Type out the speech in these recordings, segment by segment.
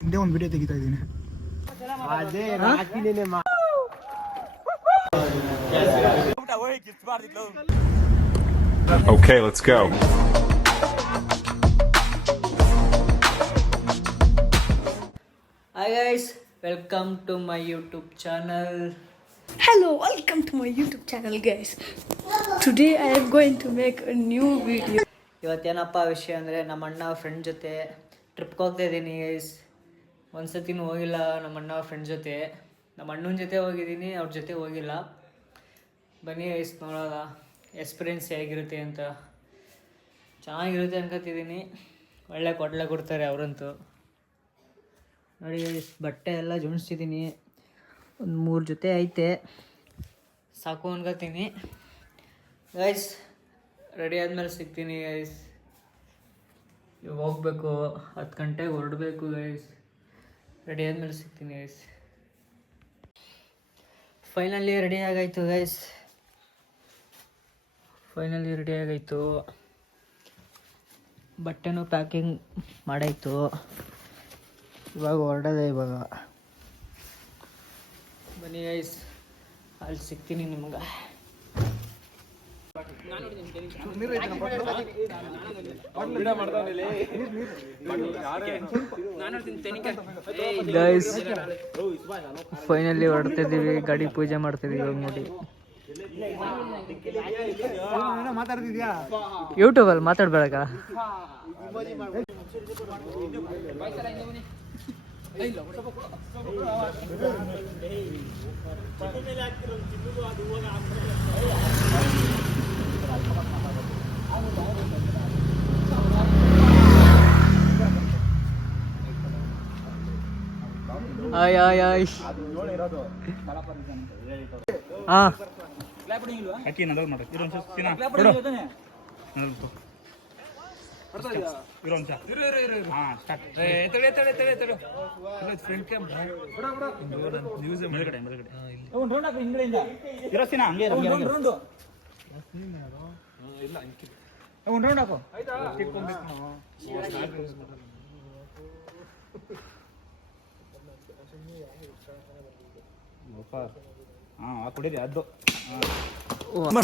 ಹಿಂದೆ ಒಂದು ವಿಡಿಯೋ ತೆಗಿತಾ ಇದ್ದೀನಿ. Okay, let's go. Hi guys, welcome to my YouTube channel. Hello, welcome to my YouTube channel guys. Today I am going to make a new video. ಇವತ್ತೇನಪ್ಪ ವಿಷಯ ಅಂದರೆ ನಮ್ಮ ಅಣ್ಣ friend ಜೊತೆ ಟ್ರಿಪ್ಗೆ ಹೋಗ್ತಾ ಇದ್ದೀನಿ ಗೈಸ್. ಒಂದ್ಸತಿನೂ ಹೋಗಿಲ್ಲ ನಮ್ಮ ಅಣ್ಣ ಫ್ರೆಂಡ್ ಜೊತೆ. ನಮ್ಮ ಅಣ್ಣನ ಜೊತೆ ಹೋಗಿದ್ದೀನಿ, ಅವ್ರ ಜೊತೆ ಹೋಗಿಲ್ಲ. ಬನ್ನಿ ಗೈಸ್ ನೋಡೋದ ಎಕ್ಸ್ಪೀರಿಯೆನ್ಸ್ ಹೇಗಿರುತ್ತೆ ಅಂತ. ಚೆನ್ನಾಗಿರುತ್ತೆ ಅನ್ಕೋತಿದ್ದೀನಿ. ಒಳ್ಳೆ ಕೊಡ್ತಾರೆ ಅವರಂತೂ. ನೋಡಿ ಗೈಸ್, ಬಟ್ಟೆ ಎಲ್ಲ ಜೋಡಿಸ್ತಿದ್ದೀನಿ. ಒಂದು 3 ಜೊತೆ ಐತೆ, ಸಾಕು ಅನ್ಕೋತೀನಿ ಗೈಸ್. ರೆಡಿ ಆದಮೇಲೆ ಸಿಗ್ತೀನಿ ಗೈಸ್. ಇವಾಗ ಹೋಗ್ಬೇಕು, 10 ಗಂಟೆಗೆ ಹೊರಡಬೇಕು ಗೈಸ್. ರೆಡಿ ಆದಮೇಲೆ ಸಿಗ್ತೀನಿ ಗೈಸ್. ಫೈನಲಿ ರೆಡಿ ಆಗಾಯಿತು ಗೈಸ್. ಬಟ್ಟೆನೂ ಪ್ಯಾಕಿಂಗ್ ಮಾಡಾಯಿತು. ಇವಾಗ ಹೊರಡೋದೆ. ಇವಾಗ ಬನ್ನಿ ಗೈಸ್, ಅಲ್ಲಿ ಸಿಗ್ತೀನಿ ನಿಮ್ಗೆ. ಗೈಸ್ ಫೈನಲಿ ಹೊರಡ್ತಿದ್ದೀವಿ, ಗಾಡಿ ಪೂಜೆ ಮಾಡ್ತಿದ್ದೀವಿ. ಇವಾಗ ನೋಡಿ ಯೂಟ್ಯೂಬಲ್ಲಿ ಮಾತಾಡ್ಬೇಡ. ಆಯ್ ಆಯ್ ಆಯ್. ಹಾಂ ಅಕ್ಕಿ ನದಲ್ ಮಾಡ್ರಿ. ಕುಡಿರಿ ಅದು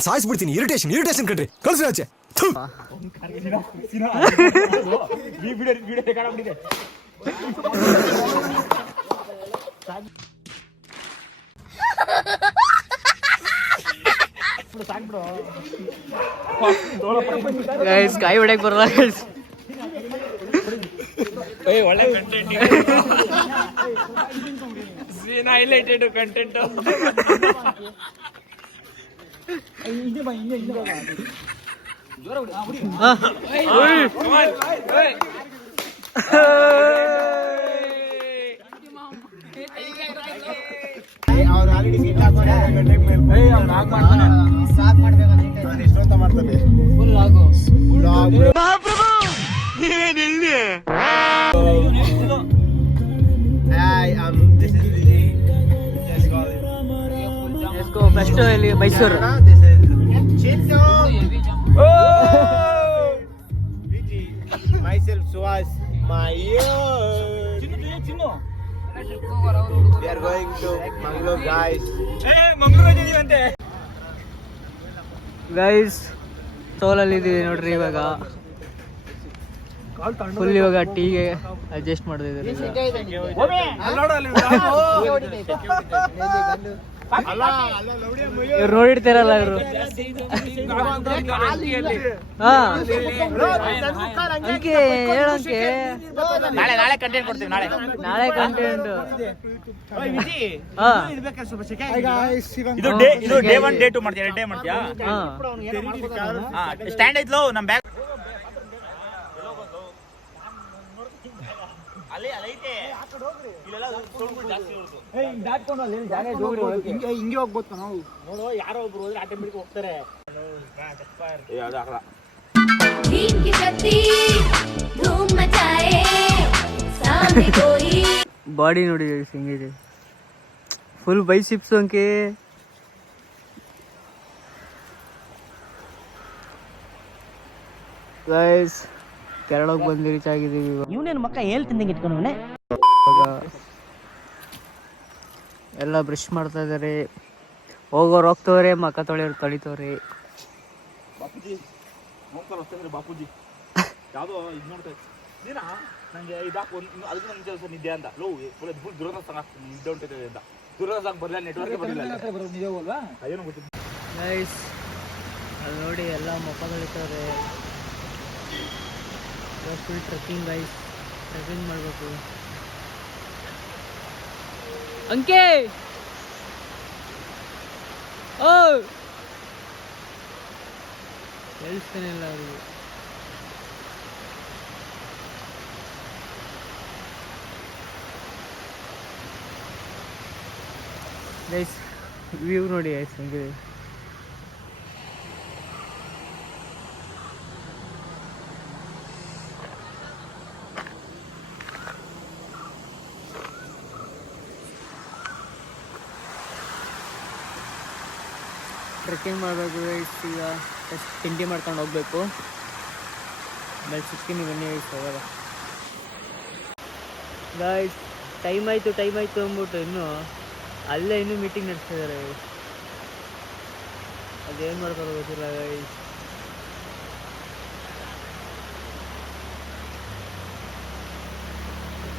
ಸಾಯಿಸ್ಬಿಡ್ತೀನಿ. ಇರಿಟೇಷನ್ ಕಣ್ರಿ, ಕಳ್ಸಿ ಆಚೆ. ಗೈಸ್ ಕಾಯಿ ಹೊಡೆಯಕ್ ಬರಲ್ಲ ಗೈಸ್. ಒಳ್ಳೆ content, scene highlighted content. First ಇಲ್ಲಿ Mysuru. Myself Suhas Mayo. We are going to Mangalore guys. Guys ಸೋಲಲ್ಲಿ ಇದೀವಿ ನೋಡ್ರಿ. ಇವಾಗ ಫುಲ್ ಇವಾಗ ಟೀಗೆ ಅಡ್ಜಸ್ಟ್ ಮಾಡ್ತಿದ್ದಾರೆ. ಇವ್ರು ನೋಡಿರ್ತಾರಲ್ಲ ಇವರು. ಅಂಕೆ ಹೇಳಂಕೆ ನಾಳೆ ಕಂಟೆಂಟ್ ಕೊಡ್ತೀವಿ. ನಾಳೆ ಕಂಟೆಂಟ್. ಇದು ಡೇ 1 ಡೇ 2 ಮಾಡ್ತೀಯ? ಡೇ ಮಾಡ್ತೀಯಾ? ಸ್ಟ್ಯಾಂಡ್ ಐತ್ಲೋ ನಮ್ ಬ್ಯಾಗ್ ಅಲ್ಲಿ ಐತೆ. ಹಿಂಗೆ ಹೋಗ್ಬೋದು ನಾವು. ನೋಡು, ಯಾರೋ ಒಬ್ರು ಹೋದ್ರೆ ಆಟೋಮೆಟಿಕ್ ಹೋಗ್ತಾರೆ. ಬಾಡಿ ನೋಡಿ ಹೆಂಗಿದೆ, ಫುಲ್ ಬೈಸಿಪ್ಸ್ ಅಂಕೆ. ಗೈಸ್ ಕೆರಳಕ್ಕೆ ಬಂದು ರೀಚ್ ಆಗಿದ್ದೀವಿ. ಇವನೇನು ಮಕ್ಕ ಹೇಳ್ತಿದ್ದಂಗೆ ಇಟ್ಕೊಂಡವನೆ. ಎಲ್ಲ ಬ್ರಷ್ ಮಾಡ್ತಾ ಇದ್ದಾರೆ. ಹೋಗೋರು ಹೋಗ್ತವ್ರೆ, ಮಕ್ಕ ತೊಳೆಯೋರು ತೊಳಿತವ್ರೆ. ಬಾಪೂಜಿ ಬಾಪೂಜಿ ಯಾವುದೋ ಇದು ನೋಡ್ತಾ ನೀನಾ ನನಗೆ ಇದಾಕು ಅದಕ್ಕೆ ನನ್ನ ಕೆಲಸ ನಿದ್ದೆ ಅಂತ ಲೋ ಫುಲ್ ದುರಂತ ಸಾಂಗ್ ನಿದ್ದೆ ಹೊಂಟಿದೆ ಅಂತ ದುರಂತ ಸಾಂಗ್ ಬರಲ್ಲ ನೆಟ್ವರ್ಕ್ ಬರಲಿಲ್ಲ ನಿಜವಲ್ವಾ ಅದೇನೋ ಗೊತ್ತಿಲ್ಲ ಗೈಸ್. ಅಲ್ಲಿ ನೋಡಿ ಎಲ್ಲ ಮುಖ ತೊಳಿತವ್ರೆ. ಫುಲ್ ಟ್ರೆಕ್ಕಿಂಗ್ ಗೈಸ್, ಟ್ರೆಕ್ಕಿಂಗ್ ಮಾಡಬೇಕು. ಅಂಕೆ ಓ ಕೇಳಿಸ್ತಾನೆ ಇಲ್ಲ ಅವ್ರಿಗೆ. ಗೈಸ್ ವ್ಯೂ ನೋಡಿ ಗೈಸ್ ಹಂಗೆ. ಟ್ರೆಕ್ಕಿಂಗ್ ಮಾಡಬೇಕು ಗೈಸ್. ಈಗ ಜಸ್ಟ್ ತಿಂಡಿ ಮಾಡ್ಕೊಂಡು ಹೋಗ್ಬೇಕು. ಆಮೇಲೆ ಸಿಗ್ತೀನಿ ಬನ್ನಿ ಗೈಸ್ ಹೋಗೋದ. ಗೈಸ್ ಟೈಮ್ ಆಯಿತು ಅಂದ್ಬಿಟ್ಟು ಇನ್ನೂ ಅಲ್ಲೇ ಇನ್ನೂ ಮೀಟಿಂಗ್ ನಡೆಸ್ತಿದ್ದಾರೆ. ಅದೇನು ಮಾಡ್ತಾರೋ ಗೊತ್ತಿಲ್ಲ ಗೈಸ್.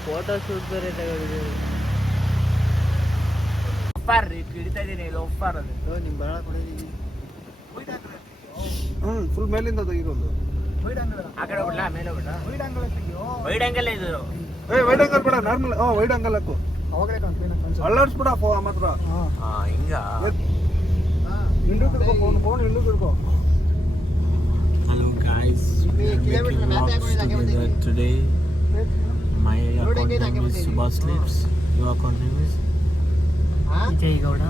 ಫೋಟೋ ಶೂಟ್ ಬೇರೆ ತಗೊಂಡಿದ್ದೀವಿ. ಹಿಡಿತಾ ಇದ್ದೀನಿ ಲೋಫರ್ ಅದು ನಿಮ್ಮ ಬರಳ ಕೊಡಿದ್ದೀನಿ. ಫುಲ್ ಮೇಲಿಂದ ತೆಗಿರೋದು. ಆ ಕಡೆ ಬಿಡ್ಲ ಮೇಲೆ ಬಿಡ್ಲ ವೈಡ್ ಆಂಗಲ್ ತೆಗಿಯೋ. ವೈಡ್ ಆಂಗಲ್ ಇದು ವೈಡ್ ಆಂಗಲ್ ಬೇಡ, ನಾರ್ಮಲ್. ವೈಡ್ ಆಂಗಲ್ ಹಾಕು, ಅವಾಗಲೇ ಕಾಣಿಸ್ತೀನಿ. ಅಳ್ಳಾಡ್ಸ್ಬಿಡ ಮಾತ್ರ. ಹಿಂಗ ಹಿಂಡು ತಿರ್ಕೋ, ಫೋನ್ ಹಿಂಡು ತಿರ್ಕೋ. Hello guys, we are making vlogs together today. My account name is Subhash Lips. Your account name is? Vijay Gowda.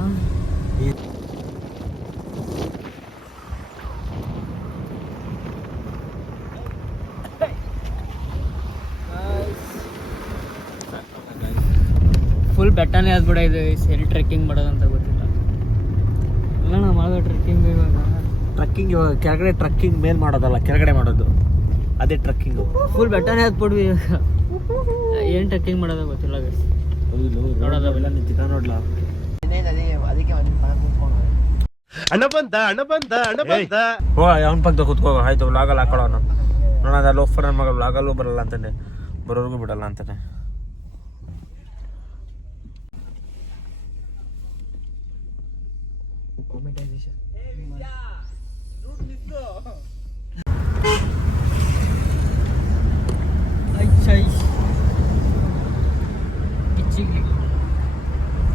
Full ಬೆಟ್ಟನೇ ಆದ್ಬಿಡ ಇದು. ಎಲ್ಲಿ ಟ್ರೆಕ್ಕಿಂಗ್ ಮಾಡೋದಂತ ಗೊತ್ತಿಲ್ಲ. ಅಲ್ಲ ನಾವು ಮಾಡೋ ಟ್ರೆಕ್ಕಿಂಗ್ ಇವಾಗ ಕೆಳಗಡೆ ಟ್ರಕ್ಕಿಂಗ್ ಮೇಲ್ ಮಾಡೋದಲ್ಲ, ಕೆಳಗಡೆ ಮಾಡೋದು ಅದೇ ಟ್ರಕ್ಕಿಂಗ್. ಫುಲ್ ಬೆಟ್ಟನೇ ಹತ್ಬಿಡ್ವಿ ಇವಾಗ. ಏನು ಟ್ರೆಕ್ಕಿಂಗ್ ಮಾಡೋದ ಗೊತ್ತಿಲ್ಲ ಗೈಸ್. ನೋಡೋದವೆಲ್ಲ ನಿಂತಿದ್ದ ನೋಡ್ಲಾ. ಅಣ್ಣ ಬಂದ ಓ ಅವನ ಪಕ್ಕದ ಕೂತ್ಕೋ. ಆಯ್ತು ವ್ಲಾಗಲ್ಲಿ ಹಾಕೊಳ್ಳೋನು ನೋಡೋದ. ಲೋಫರ್ ನನ್ನ ಮಗ ವ್ಲಾಗಲ್ಲೂ ಬರಲ್ಲ ಅಂತಾನೆ, ಬರೋರ್ಗೂ ಬಿಡಲ್ಲ ಅಂತಾನೆ.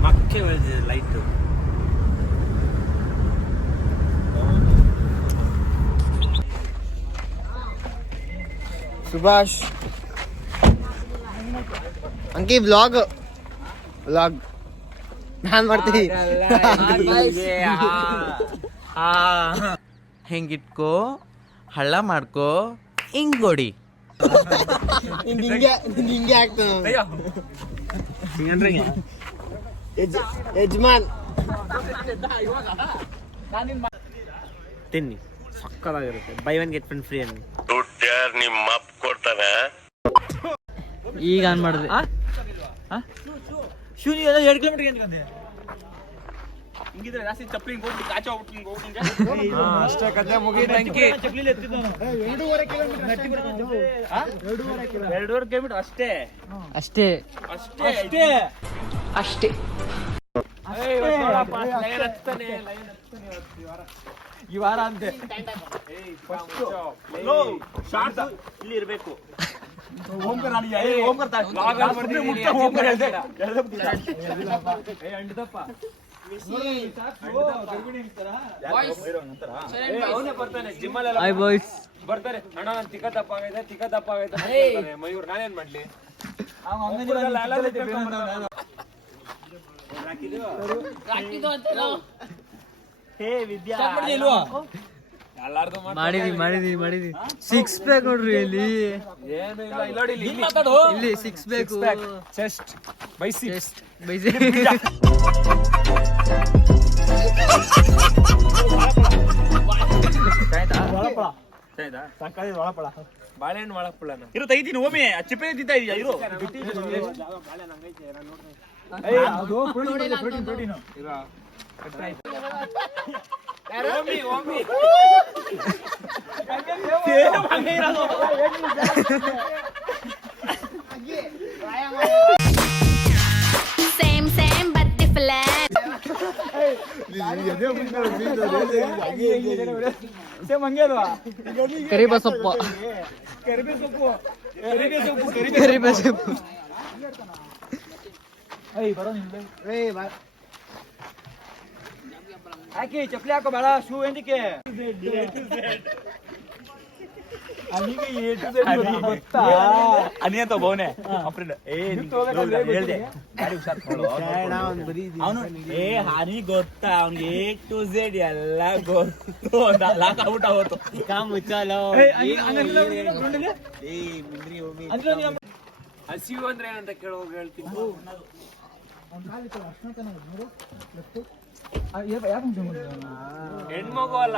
ಮಕ್ಕೆ ಲೈಟ್ ಸುಭಾಷ್ ಅಂಕಿ ವ್ಲಾಗ್ ನಾನ್ ಮಾಡ್ತೀನಿ. ಹೆಂಗಿಟ್ಕೋ ಹಳ್ಳ ಮಾಡ್ಕೋ ಹಿಂಗೊಡಿ. ಹಿಂಗೆ ಆಗ್ತದೆ ಯಜಮಾನ್. ತಿನ್ನಿ ಸಕ್ಕದಾಗಿರುತ್ತೆ. Buy one get one free ಅನ್ನಿ. ನಿಮ್ಮ ಅಪ್ಪ ಕೊಡ್ತಾನೆ. ಈಗ ಆನ್ ಮಾಡಿದೆ. ಶೂನ್ಯ 2 ಕಿಲೋಮೀಟರ್ ಅಂದ್ಕೊಂಡೆ. ಹಿಂಗಿದ್ರೆ ಜಾಸ್ತಿ ಚಪ್ಪಲಿ ಹೋಗಿ ಕಾಚ ಹೋಗ್ಬಿಟ್ಟು ಅಷ್ಟೇ ಕತೆ ಮುಗಿದಂಕಿ. ಚಪ್ಪಲಿ ಎತ್ತಿದ್ದು 2.5 ಕಿಲೋಮೀಟರ್. 2.5 ಕಿಲೋಮೀಟರ್ ಅಷ್ಟೇ. ಅಷ್ಟೇ ಈ ವಾರ ಅಂತೆ ಇಲ್ಲಿ ಇರ್ಬೇಕು. ಬರ್ತಾರೆ ಅಣ್ಣ ನಾನು ತಿಕ್ಕ ದಪ್ಪ ಆಗೈತೆ ಮಯೂರ್ ನಾನೇನ್ ಮಾಡ್ಲಿ. ಹೇ ವಿದ್ಯಾ ಮಾಡಿದ್ವಿ. 6 ಪ್ಯಾಕ್ ನೋಡ್ರಿ ಇಲ್ಲಿ. ಏನು ಇಲ್ಲ ನೋಡಿ ಇಲ್ಲಿ 6 ಬೇಕು. ಚೆಸ್ಟ್ ಬೈಸಿಪ್ಸ್ ತರಕಾರಿ ಒಳಪಳ ಬಾಳೆಹಣ್ಣು ಒಳಪಳನ ಇರು ತೆಗಿತೀನಿ ಓಮಿ ಚಿಪ್ಪೆ ತಿಂತಾ ಇದೀಯ ಇರು ಅದು protein Same but different. Same ಹಂಗೆ ಅಲ್ವಾ ಕರಿಬೇ ಸೊಪ್ಪು ಹಾಕಿ ಚಪ್ಪಲಿ ಹಾಕೋ ಬೇಡ ಶೂ ಎಂದಿಕೆ ಅನಿಯಂತ ಬೋನೆ ಹೇಳ್ದೆ ಅವನು ಹನಿ ಗೊತ್ತಾ ಅವ್ನಿಗೆ A to Z ಎಲ್ಲ ಗೊತ್ತು ಅಂತ ಲಾಕ್ ಆಗ್ಬಿಟ್ಟ ಹೋತು ಹಸಿವು ಅಂದ್ರೆ ಏನಂತ ಕೇಳೋರು ಹೇಳ್ತೀನಿ ಹೆಣ್ಮಗು ಅಲ್ಲ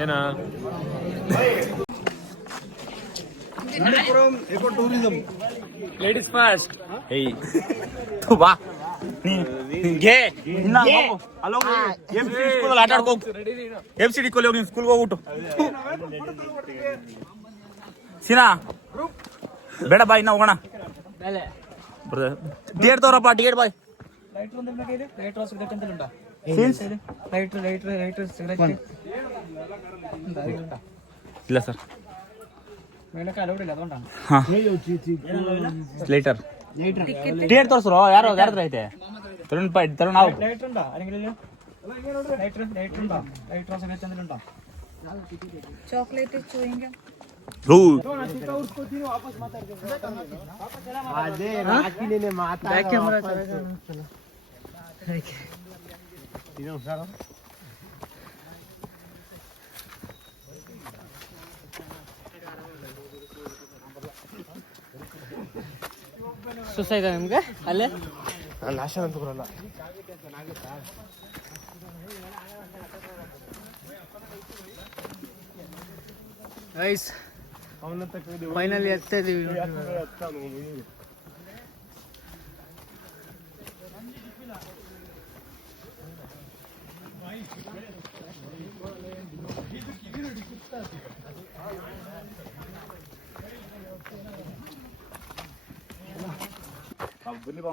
ಏನ ಲೇಡೀಸ್ ಫಾಸ್ಟ್ ಏಯ್ ಬಾ ನಿಂಗೆ ಸ್ಕೂಲ್ ಆಟ ಆಡ್ಕೋ FCD ಕೊಲ್ಲಿ ಹೋಗಿ ಸ್ಕೂಲ್ಗೆ ಹೋಗ್ಬಿಟ್ಟು ಸೀನಾ ಬೇಡ ಬಾ ಇನ್ನ ಹೋಗೋಣ ಟಿಕೆಟ್ ತಗೋರಪ್ಪ ಟಿಕೆಟ್ ಬಾಯ್ ಇಲ್ಲ ಸರ್ ಲೈಟರ್ ಟಿಕೆಟ್ ತೋರ್ಸ್ರು ಯಾರು ಯಾರ ಐತೆ ತರುಣ್ ನಾವು Chocolate chewing gum. ಅದೇ ರಾಕಿನೇ ಸುಸ್ತಾಯ್ತಾ ನಿಮ್ಗೆ ಅಲ್ಲೇ ನಾಶ ಅಂತ ಬರಲ್ಲ ಗೈಸ್ ಫೈನಲಿ ಎತ್ತಾ ಇದೀವಿ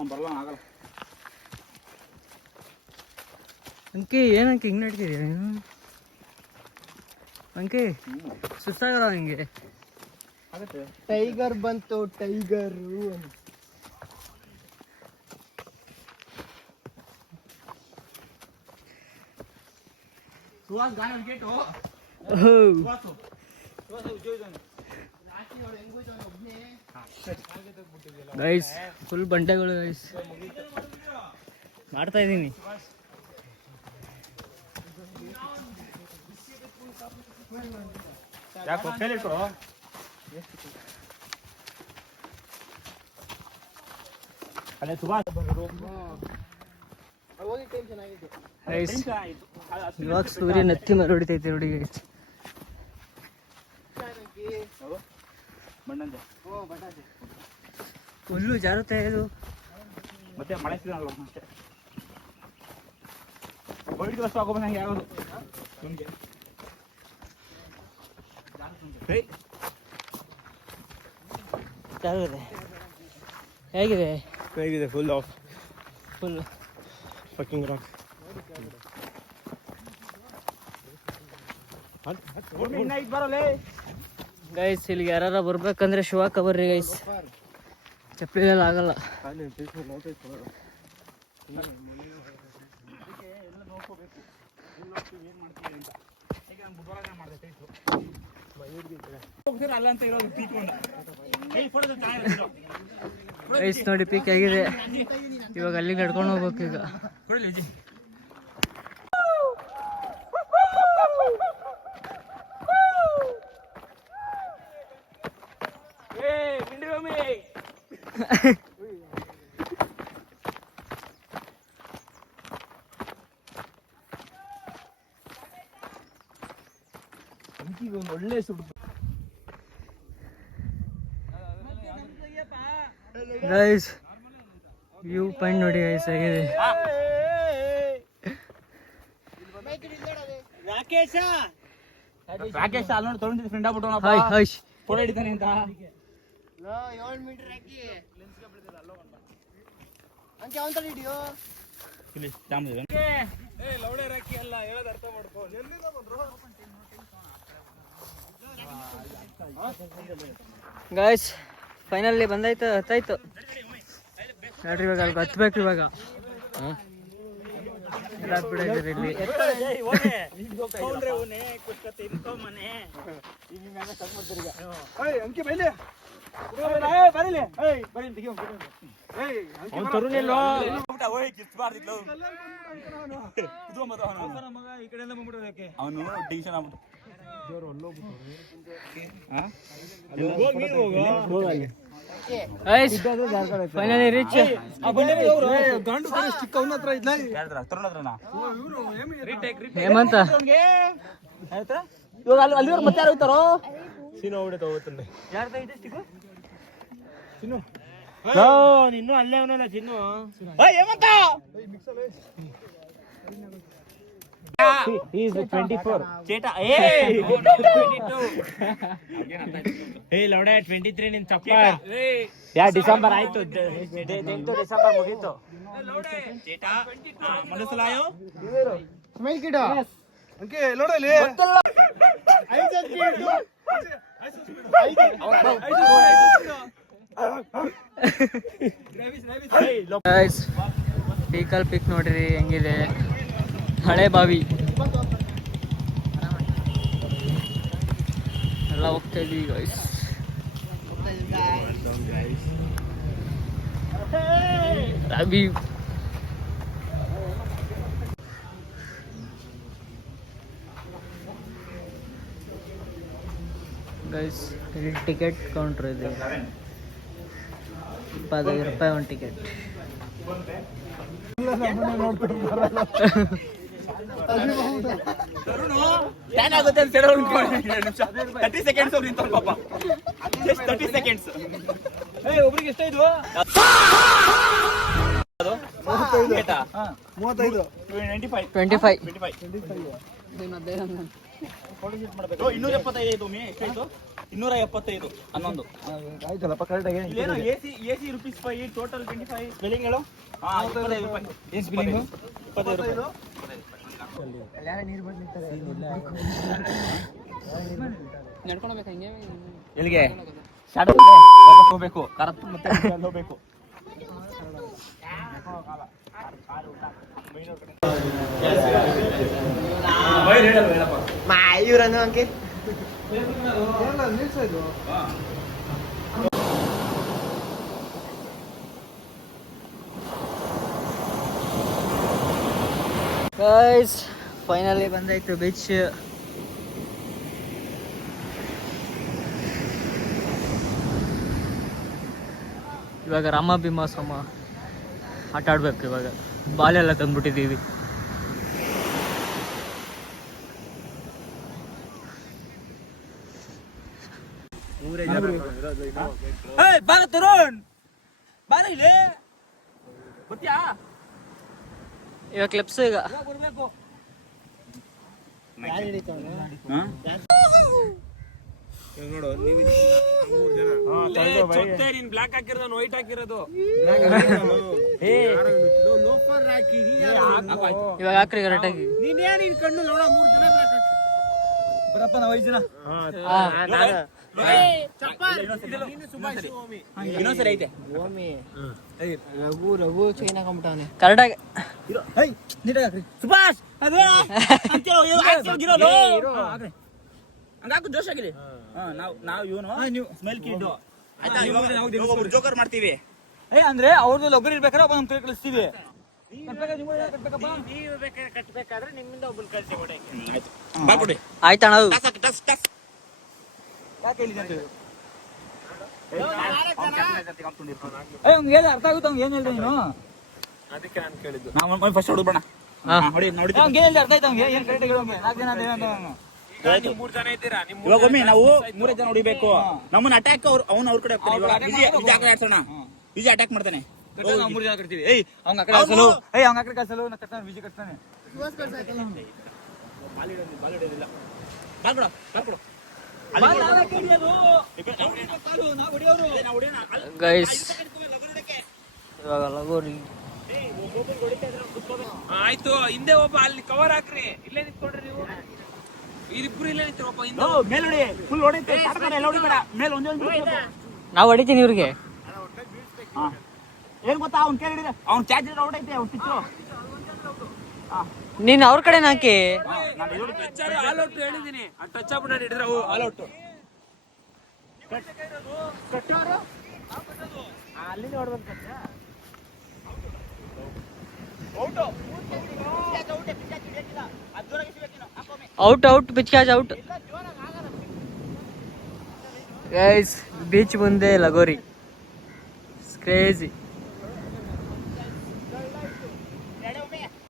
ಬರಲ್ಲ ಆಗಲ್ಲ ಅಂಕಿ ಏನಂಕಿ ಹಿಂಗೆ ನಡ್ತಿದ್ಯಾ ನೀನು ಅಂಕಿ ಸುಸ್ತಾಗಲ್ಲ ಹಿಂಗೆ ಟೈಗರ್ ಬಂತು ಟೈಗರು ಗೈಸ್ ಫುಲ್ ಬಂಡೆಗಳು ಗೈಸ್ ಮಾಡ್ತಾ ಇದ್ದೀನಿ ಯಾಕೋ ಕೇಳಿಟ್ಟು ಅಲ್ಲೇ ಸುಭಾಷ್ ಗೈಸ್ ಇವಾಗ ಸೂರ್ಯ ನತ್ತಿ ಮೇಲೆ ಹೊಡಿತೈತೆ ನೋಡಿ ಗೈಸ್ ಮಣ್ಣಂದೆ ಹುಲ್ಲು ಜಾರುತ್ತೆ ಇದು ಮತ್ತೆ ಮಳೆ ಸೀಸನ್ ಅಲ್ವಾ ಅಷ್ಟೇ ವೈಟ್ ಡ್ರೆಸ್ ಹಾಕೋ ನಂಗೆ ಯಾವುದು ಜಾಗಿದೆ ಹೇಗಿದೆ ಹೇಗಿದೆ full of full fucking rock ಬರಲೇ ಗೈಸ್ ಇಲ್ಲಿಗೆ ಯಾರು ಬರ್ಬೇಕಂದ್ರೆ ಶಿವಾಕ ಬರ್ರಿ ಗೈಸ್ ಚಪ್ಪಲಿಗೆಲ್ಲ ಆಗಲ್ಲ ಗೈಸ್ ನೋಡಿ ಪೀಕ್ ಆಗಿದೆ ಇವಾಗ ಅಲ್ಲಿಗೆ ನಡ್ಕೊಂಡು ಹೋಗ್ಬೇಕು ಈಗ ಗೈಸ್ ವ್ಯೂ ಪಾಯಿಂಟ್ ನೋಡಿ ಗೈಸ್ ಆಗಿದೆ. ರಾಕೇಶ್ ಅಲ್ಲಿ ನೋಡಿ ತೊಗೊಂಡಿದ್ದು ಫ್ರೆಂಡ್ ಆಗ್ಬಿಟ್ಟು ಹಾಯ್ ಹಾಯ್ ಫೋಟೋ ಹಿಡಿತಾನೆ ಅಂತ. ಇಲ್ಲಿ ಜಾಮ್ ಇದೆ. ಗೈಸ್ ಫೈನಲಿ ಬಂದಾಯ್ತು, ಹತ್ತಾಯ್ತು ನೋಡ್ರಿ. ಇವಾಗ ಅಲ್ಲಿ ಹತ್ಬೇಕು ಇವಾಗ. ಬಿಡಿದ್ರಿ ಇಲ್ಲಿ ಅಂಕಿ ಬೈಲಿ ಅವನು ಟೆನ್ಷನ್ ಆಗ್ಬಿಟ್ಟು ಫೈನಲಿ ರೀಚ್. ಹೇಮಂತ ಇವಾಗ ಅಲ್ಲಿವರೆಗೆ ಮತ್ತೆ ಯಾರು ಹೋಗ್ತಾರೋ? ಇನ್ನು ಅಲ್ಲೇ ಅವನಲ್ಲ ಚಿನ್ನು. ಹೇಮಂತ 24 ಚೇಟ ಲೌಡೆ 23 ನಿನ್ ತಪ್ಪ. ಡಿಸೆಂಬರ್ ಆಯ್ತು, ಡಿಸೆಂಬರ್ ಮುಗೀತು. ಮನಸ್ಸಲಾಯೋ ಅಂಕಿ ನೋಡಲಿ ಪೀಕಲ್ ಪಿಕ್ ನೋಡ್ರಿ ಹೆಂಗಿದೆ, ಹಳೆ ಬಾವಿ ಎಲ್ಲ ಹೋಗ್ತಾ ಇದೀವಿ ಗೈಸ್. ರವಿ ಗೈಸ್ ಇಲ್ಲಿ ಟಿಕೆಟ್ ಕೌಂಟ್ರ್ ಇದೆ, 25 ರೂಪಾಯಿ ಒಂದು ಟಿಕೆಟ್. ಟ್ಯಾನ್ ಆಗುತ್ತೆ ಅಂತ 30 ಸೆಕೆಂಡ್ಸ್ ಅವ್ರು ನಿಂತವ್ರು ಪಾಪ. Just 30 seconds. ಒಬ್ರಿಗೆ ಎಷ್ಟ ಇದು? 35 275 ಒಮ್ಮೆ ಎಷ್ಟಾಯ್ತು? 275 11 ಆಯ್ತಲ್ಲಪ್ಪ ಕರೆಕ್ಟ್ ಆಗಿ. AC rupees 5 total 25. ಸ್ಪೆಲ್ಲಿಂಗ್ ಹೇಳು. 25 ರೂಪಾಯಿ. ಏನು ಸ್ಪೆಲ್ಲಿಂಗು? 25 ರೂಪಾಯಿ. ಎಲ್ಲಿಗೆ? ಶಾಡೋ ವಾಪಸ್ ಹೋಗ್ಬೇಕು. ಕರೆಕ್ಟ್ ಮತ್ತೆ ಹೋಗ್ಬೇಕು. ಇವ್ರನ್ನು ಅಂಕಿ ನಿಲ್ಸೋದು ಗೈಸ್ ಫೈನಲಿ ಬಂದಾಯ್ತು ಬೀಚ್. ಇವಾಗ ರಾಮ ಭೀಮ ಸಮ ಆಟ ಆಡ್ಬೇಕು. ಇವಾಗ ಬಾಲೆಲ್ಲ ತಂದ್ಬಿಟ್ಟಿದ್ದೀವಿ. ಬಾರ ತರುಣ್, ಬಾರ ಇಲ್ಲಿ ಗೊತ್ತಾ? ಇವಾಗ ಕ್ಲಿಪ್ಸ್ ಈಗ ಬರ್ಬೇಕು. ನೀನ್ ಬ್ಲಾಕ್ ಹಾಕಿರೋದು, ವೈಟ್ ಹಾಕಿರೋದು. ಇವಾಗ ಹಾಕ್ರಿ ಕರೆಕ್ಟಾಗಿ. ನೀನ್ ಕಣ್ಣು ನೋಡ 3 ಜನ ಬ್ಲಾಕ್ ಹಾಕಿ ಬರಪ್ಪ. ನಾವು 5 ಜನ. ಇನ್ನೊಂದ್ಸರಿ ಐತೆ ರಘು ಚೈನ್ ಹಾಕೊಂಡ್ಬಿಟ್ಟವನೆ ಕರೆಕ್ಟಾಗಿ. ಸುಭಾಷ್ ಹಂಗಾಕು ಜೋಶ್ ಆಗಿರಿ. ನಾವು ಇವನು ಸ್ಮೆಲ್ ಕಿಡ್ ಆಯ್ತಾ. ಇವಾಗ ಜೋಕರ್ ಮಾಡ್ತೀವಿ. ಅಂದ್ರೆ ಅವ್ರದ್ದು ಒಬ್ಬರು ಇರ್ಬೇಕಾದ್ರೆ ಒಬ್ಬ ನಮ್ ಕೈ ಕಳಿಸ್ತೀವಿ. ಕಟ್ಬೇಕಾದ್ರೆ ನಿಮ್ಮಿಂದ ಒಬ್ಬರು ಕಳ್ಸಿ ಆಯ್ತಣ್ಣ. ಅರ್ಥ ಆಗುತ್ತೆ ಅವ್ನು ಏನ್ ಹೇಳ್ದೆ ನೀನು? ಅದಕ್ಕೆ ನಾನು ಕೇಳಿದ್ದು. ನಾವು ಫಸ್ಟ್ ಹೊಡ್ಬೋಣ. ನೋಡಿ ನೋಡಿ ಏನ್ ಹೇಳ್ದೆ ಅರ್ಥ ಆಯ್ತು ಅವ್ನಿಗೆ. ಏನ್ ಕರೆಕ್ಟ್ ಹೇಳೋಂಗೆ 4 ಜನ ಇವಾಗ ಒಮ್ಮೆ ನಾವು 3 ಜನ ಹೊಡಿಬೇಕು. ನಮ್ಮನ್ನ ಅಟ್ಯಾಕ್ ಅವ್ನು ಅವ್ರ ಕಡೆ ಹೋಗ್ತಾನೆ. ಇವಾಗ ವಿಜಯ್ ಆ ಕಡೆ ಆಡ್ಸೋಣ. ವಿಜಯ್ ಅಟ್ಯಾಕ್ ಮಾಡ್ತಾನೆ. 3 ಜನ ಕಟ್ತೀವಿ. ಏಯ್ ಅವ್ನ ಆ ಕಡೆ ಕಳ್ಸಲು. ಅವ್ನ ಆ ಕಡೆ ಕಳ್ಸಲು. ನಾ ಕಟ್ತಾನೆ. ವಿಜಯ್ ಕಟ್ತಾನೆ. ಬಾಲ್ ಹಿಡಿಯೋದಿಲ್ಲ. ಬಾಲ್ ಕೊಡು. ಗೈಸ್ ಇವಾಗ ಲಗೋರಿ ಆಯ್ತು, ಹಿಂದೆ ಒಬ್ಬ ಅಲ್ಲಿ ಕವರ್ ಹಾಕ್ರಿ. ಇಲ್ಲೇ ನಿಂತ್ಕೊಡ್ರಿ ನೀವು. ಇದಿಬ್ರು ಇಲ್ಲೇ ನಿಂತಿರಪ್ಪ. ಮೇಲ್ ಹೊಡಿ. ಫುಲ್ ಹೊಡಿತೆ. ಎಲ್ಲ ಹೊಡಿಬೇಡ. ಮೇಲ್ ಒಂದೇ ಒಂದು ನಾವು ಹೊಡಿತೀನಿ ಇವ್ರಿಗೆ. ಏನ್ ಗೊತ್ತಾ ಅವ್ನ್ ಕೇಳಿ ಹಿಡಿದ. ಅವ್ನ್ ಚಾರ್ಜರ್ ಔಟ್ ಐತೆ. ಅವ್ನ್ ಸ್ವಿಚ್ ನೀನ್ ಅವ್ರ ಕಡೆ ಹಾಕಿ. ಆಲ್ ಔಟ್ ಹೇಳಿದೀನಿ. ಟಚ್ ಆಗ್ಬಿಟ್ಟು ಹಿಡಿದ್ರೆ ಆಲ್ ಔಟ್. ಅಲ್ಲಿ ನೋಡ್ಬೇಕು. Out pitch catch out. Guys beach ಮುಂದೆ ಲಗೋರಿ ಕ್ರೇಜಿ.